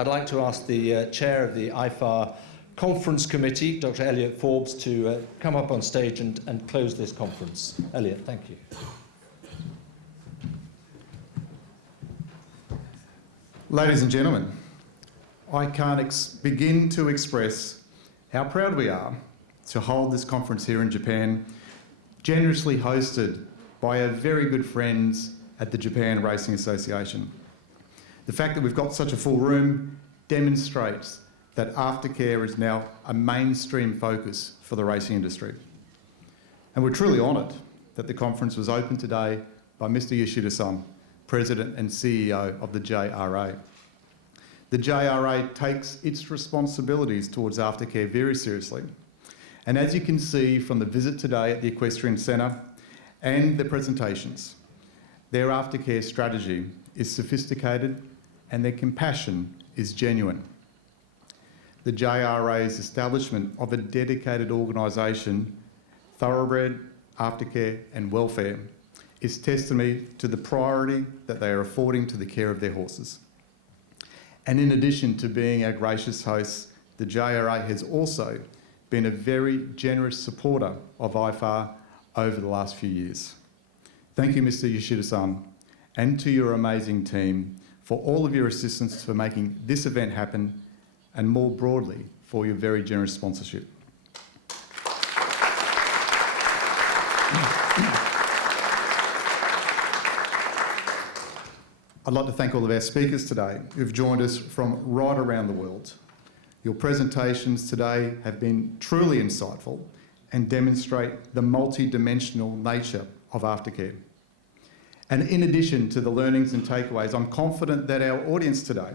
I'd like to ask the chair of the IFAR Conference Committee, Dr. Eliot Forbes, to come up on stage and close this conference. Eliot, thank you. Ladies and gentlemen, I can't begin to express how proud we are to hold this conference here in Japan, generously hosted by our very good friends at the Japan Racing Association. The fact that we've got such a full room demonstrates that aftercare is now a mainstream focus for the racing industry. And we're truly honoured that the conference was opened today by Mr. Yoshida-san, President and CEO of the JRA. The JRA takes its responsibilities towards aftercare very seriously. And as you can see from the visit today at the Equestrian Centre and the presentations, their aftercare strategy is sophisticated and their compassion is genuine. The JRA's establishment of a dedicated organisation, Thoroughbred, Aftercare and Welfare, is testimony to the priority that they are affording to the care of their horses. And in addition to being our gracious hosts, the JRA has also been a very generous supporter of IFAR over the last few years. Thank you, Mr. Yoshida-san, and to your amazing team for all of your assistance for making this event happen, and more broadly, for your very generous sponsorship. I'd like to thank all of our speakers today who've joined us from right around the world. Your presentations today have been truly insightful and demonstrate the multi-dimensional nature of aftercare. And in addition to the learnings and takeaways, I'm confident that our audience today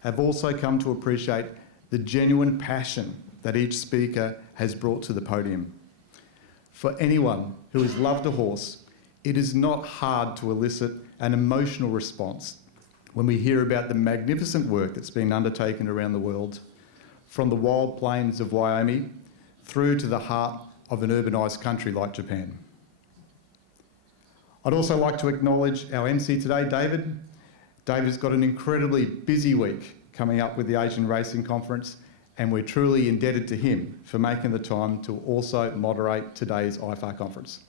have also come to appreciate the genuine passion that each speaker has brought to the podium. For anyone who has loved a horse, it is not hard to elicit an emotional response when we hear about the magnificent work that's been undertaken around the world, from the wild plains of Wyoming through to the heart of an urbanised country like Japan. I'd also like to acknowledge our MC today, David. David's got an incredibly busy week coming up with the Asian Racing Conference, and we're truly indebted to him for making the time to also moderate today's IFAR conference.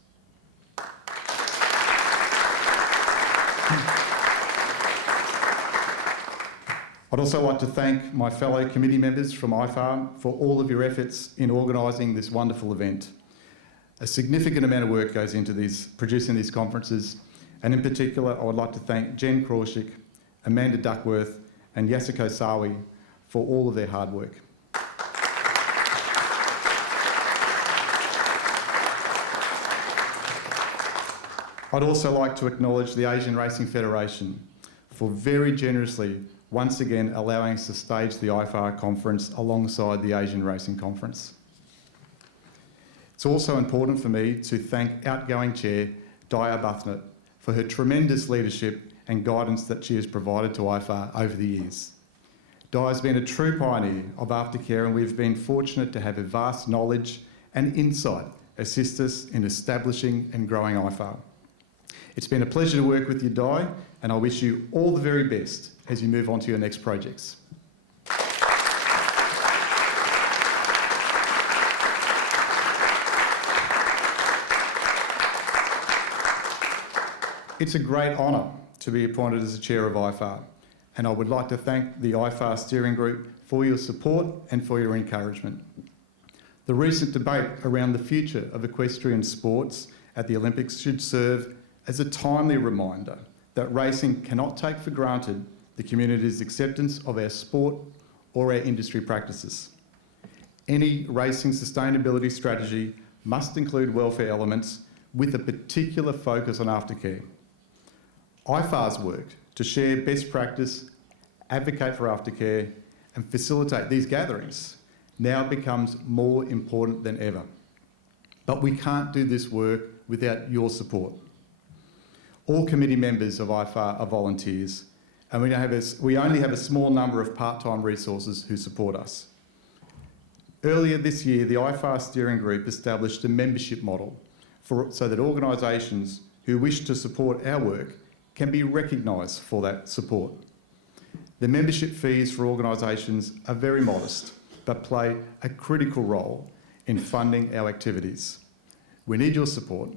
I'd also like to thank my fellow committee members from IFAR for all of your efforts in organising this wonderful event. A significant amount of work goes into producing these conferences, and in particular, I would like to thank Jen Krawczyk, Amanda Duckworth, and Yasuko Sawi for all of their hard work. I'd also like to acknowledge the Asian Racing Federation for very generously once again allowing us to stage the IFAR conference alongside the Asian Racing Conference. It's also important for me to thank outgoing Chair Di Arbuthnot for her tremendous leadership and guidance that she has provided to IFAR over the years. Di has been a true pioneer of aftercare, and we've been fortunate to have her vast knowledge and insight assist us in establishing and growing IFAR. It's been a pleasure to work with you, Di, and I wish you all the very best as you move on to your next projects. It's a great honour to be appointed as the chair of IFAR, and I would like to thank the IFAR steering group for your support and for your encouragement. The recent debate around the future of equestrian sports at the Olympics should serve as a timely reminder that racing cannot take for granted the community's acceptance of our sport or our industry practices. Any racing sustainability strategy must include welfare elements with a particular focus on aftercare. IFAR's work to share best practice, advocate for aftercare and facilitate these gatherings now becomes more important than ever. But we can't do this work without your support. All committee members of IFAR are volunteers, and we only have a small number of part-time resources who support us. Earlier this year, the IFAR steering group established a membership model so that organisations who wish to support our work can be recognised for that support. The membership fees for organisations are very modest, but play a critical role in funding our activities. We need your support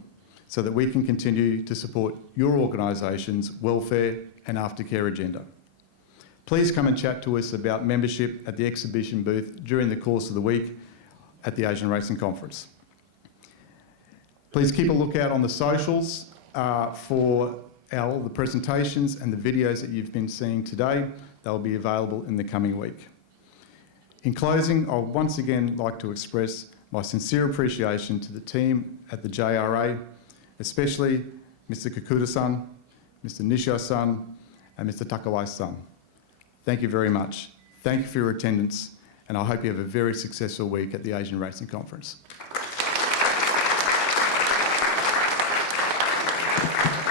so that we can continue to support your organisation's welfare and aftercare agenda. Please come and chat to us about membership at the exhibition booth during the course of the week at the Asian Racing Conference. Please keep a lookout on the socials for the presentations and the videos that you've been seeing today. They'll be available in the coming week. In closing, I'd once again like to express my sincere appreciation to the team at the JRA, especially Mr. Kakuta-san, Mr. Nishio-san, and Mr. Takawai-san. Thank you very much. Thank you for your attendance, and I hope you have a very successful week at the Asian Racing Conference.